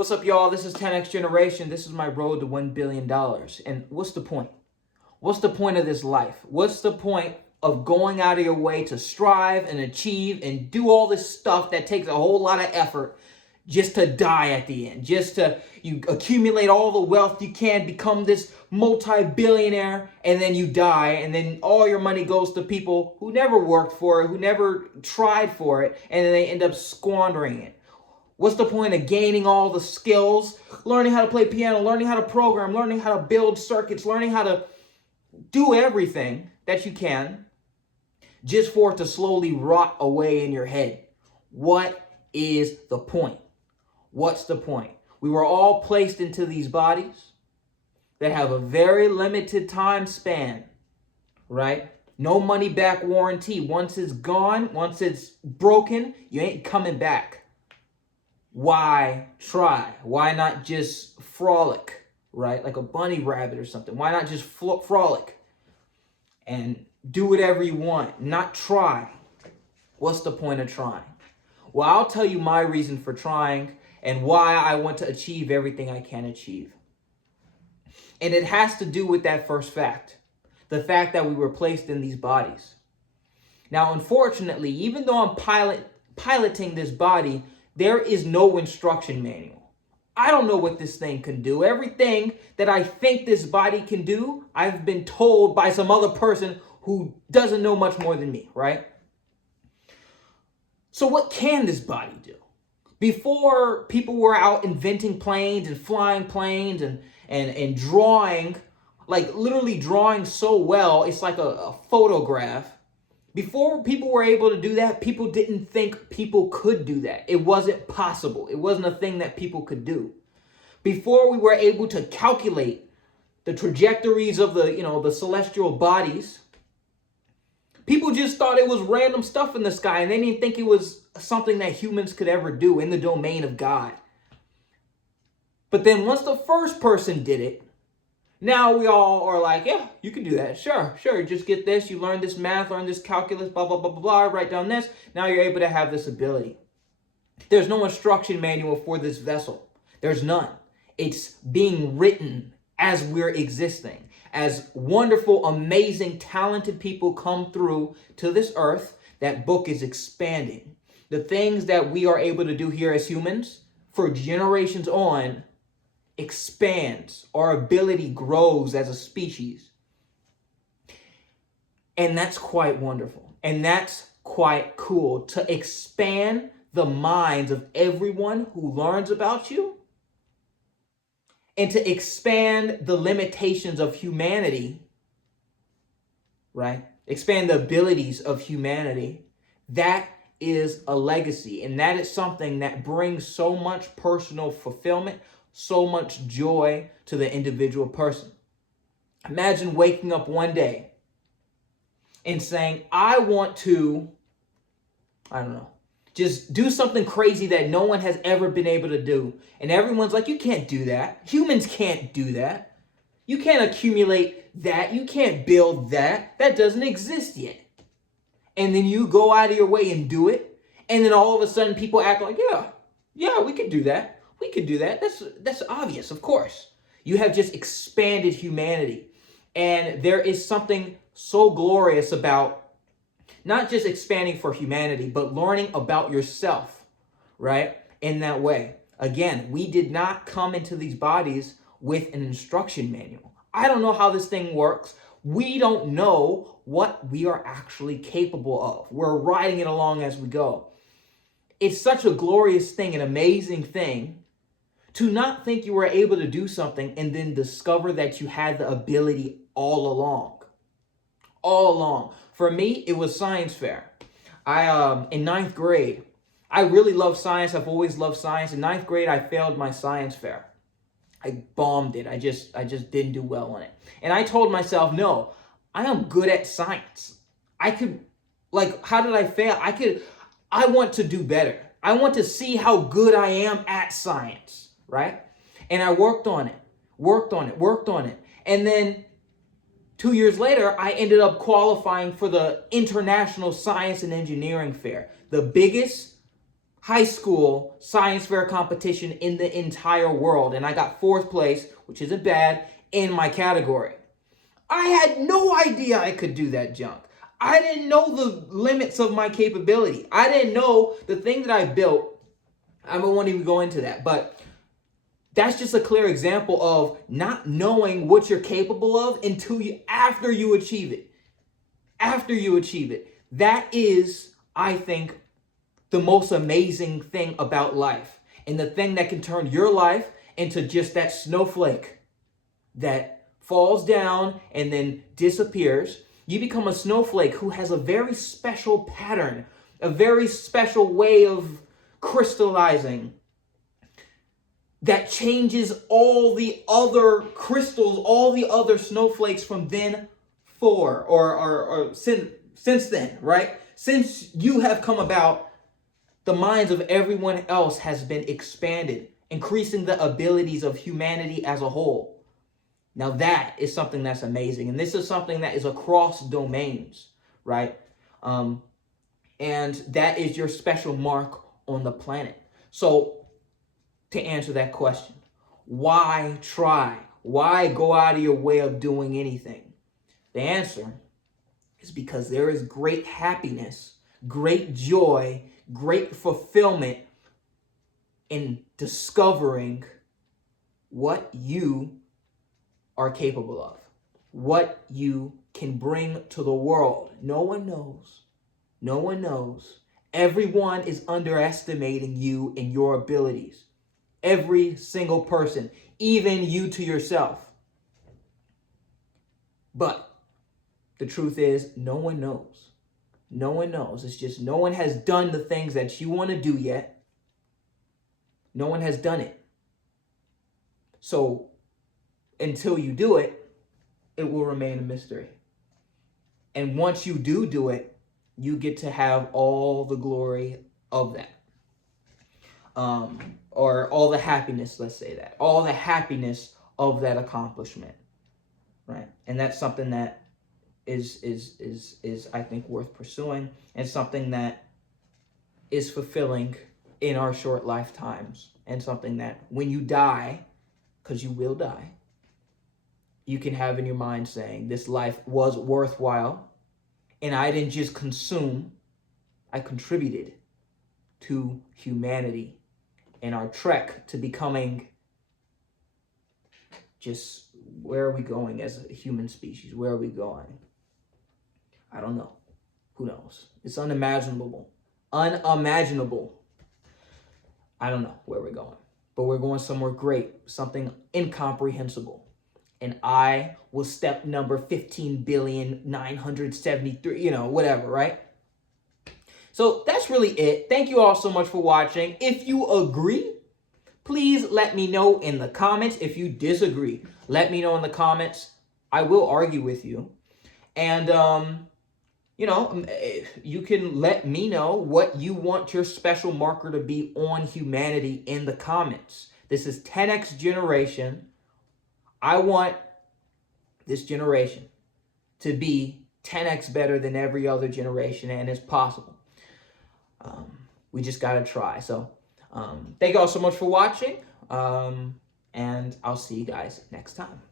What's up, y'all? This is 10X Generation. This is my road to $1 billion. And what's the point? What's the point of this life? What's the point of going out of your way to strive and achieve and do all this stuff that takes a whole lot of effort just to die at the end? Just to you accumulate all the wealth you can, become this multi-billionaire, and then you die, and then all your money goes to people who never worked for it, who never tried for it, and then they end up squandering it. What's the point of gaining all the skills, learning how to play piano, learning how to program, learning how to build circuits, learning how to do everything that you can just for it to slowly rot away in your head? What is the point? What's the point? We were all placed into these bodies that have a very limited time span, right? No money back warranty. Once it's gone, once it's broken, you ain't coming back. Why try? Why not just frolic, right? Like a bunny rabbit or something. Why not just frolic and do whatever you want, not try? What's the point of trying? Well, I'll tell you my reason for trying and why I want to achieve everything I can achieve. And it has to do with that first fact, the fact that we were placed in these bodies. Now, unfortunately, even though I'm piloting this body, there is no instruction manual. I don't know what this thing can do. Everything that I think this body can do, I've been told by some other person who doesn't know much more than me, right? So what can this body do? Before people were out inventing planes and flying planes and drawing, like literally drawing so well, it's like a photograph. Before people were able to do that, people didn't think people could do that. It wasn't possible. It wasn't a thing that people could do. Before we were able to calculate the trajectories of the celestial bodies, people just thought it was random stuff in the sky, and they didn't think it was something that humans could ever do in the domain of God. But then once the first person did it, now we all are like, yeah, you can do that. Sure. Just get this. You learn this math, learn this calculus, blah, blah, blah, blah, blah. Write down this. Now you're able to have this ability. There's no instruction manual for this vessel. There's none. It's being written as we're existing. As wonderful, amazing, talented people come through to this earth, that book is expanding. The things that we are able to do here as humans for generations on expands. Our ability grows as a species. And that's quite wonderful. And that's quite cool, to expand the minds of everyone who learns about you and to expand the limitations of humanity, right? Expand the abilities of humanity. That is a legacy. And that is something that brings so much personal fulfillment, so much joy to the individual person. Imagine waking up one day and saying, I want to, just do something crazy that no one has ever been able to do. And everyone's like, you can't do that. Humans can't do that. You can't accumulate that. You can't build that. That doesn't exist yet. And then you go out of your way and do it. And then all of a sudden people act like, yeah, we could do that. We could do that. That's obvious, of course. You have just expanded humanity. And there is something so glorious about not just expanding for humanity, but learning about yourself, right? In that way. Again, we did not come into these bodies with an instruction manual. I don't know how this thing works. We don't know what we are actually capable of. We're riding it along as we go. It's such a glorious thing, an amazing thing, to not think you were able to do something and then discover that you had the ability all along. All along. For me, it was science fair. In ninth grade, I really love science. I've always loved science. In ninth grade, I failed my science fair. I bombed it. I just didn't do well on it. And I told myself, no, I am good at science. I could, how did I fail? I want to do better. I want to see how good I am at science, right? And I worked on it. And then 2 years later, I ended up qualifying for the International Science and Engineering Fair, the biggest high school science fair competition in the entire world. And I got 4th place, which isn't bad, in my category. I had no idea I could do that junk. I didn't know the limits of my capability. I didn't know the thing that I built. I won't even go into that, but that's just a clear example of not knowing what you're capable of until after you achieve it. After you achieve it. That is, I think, the most amazing thing about life. And the thing that can turn your life into just that snowflake that falls down and then disappears. You become a snowflake who has a very special pattern, a very special way of crystallizing that changes all the other crystals, all the other snowflakes from then forward, or since then, right? Since you have come about, the minds of everyone else has been expanded, increasing the abilities of humanity as a whole. Now that is something that's amazing. And this is something that is across domains, right? And that is your special mark on the planet. So to answer that question, why try? Why go out of your way of doing anything? The answer is because there is great happiness, great joy, great fulfillment in discovering what you are capable of, what you can bring to the world. No one knows. No one knows. Everyone is underestimating you and your abilities. Every single person, even you to yourself. But the truth is, no one knows. No one knows. It's just no one has done the things that you want to do yet. No one has done it. So until you do it, it will remain a mystery. And once you do it, you get to have all the glory of that. Or all the happiness, let's say that. All the happiness of that accomplishment. Right? And that's something that is I think worth pursuing, and something that is fulfilling in our short lifetimes, and something that when you die, because you will die, you can have in your mind saying, this life was worthwhile, and I didn't just consume, I contributed to humanity and our trek to becoming just, where are we going as a human species? Where are we going? I don't know. Who knows? It's unimaginable. Unimaginable. I don't know where we're going. But we're going somewhere great. Something incomprehensible. And I will step number 15,973,, whatever, right? So that's really it. Thank you all so much for watching. If you agree, please let me know in the comments. If you disagree, let me know in the comments. I will argue with you. And, you can let me know what you want your special marker to be on humanity in the comments. This is 10X Generation. I want this generation to be 10X better than every other generation, and it's possible. We just got to try. So thank you all so much for watching, and I'll see you guys next time.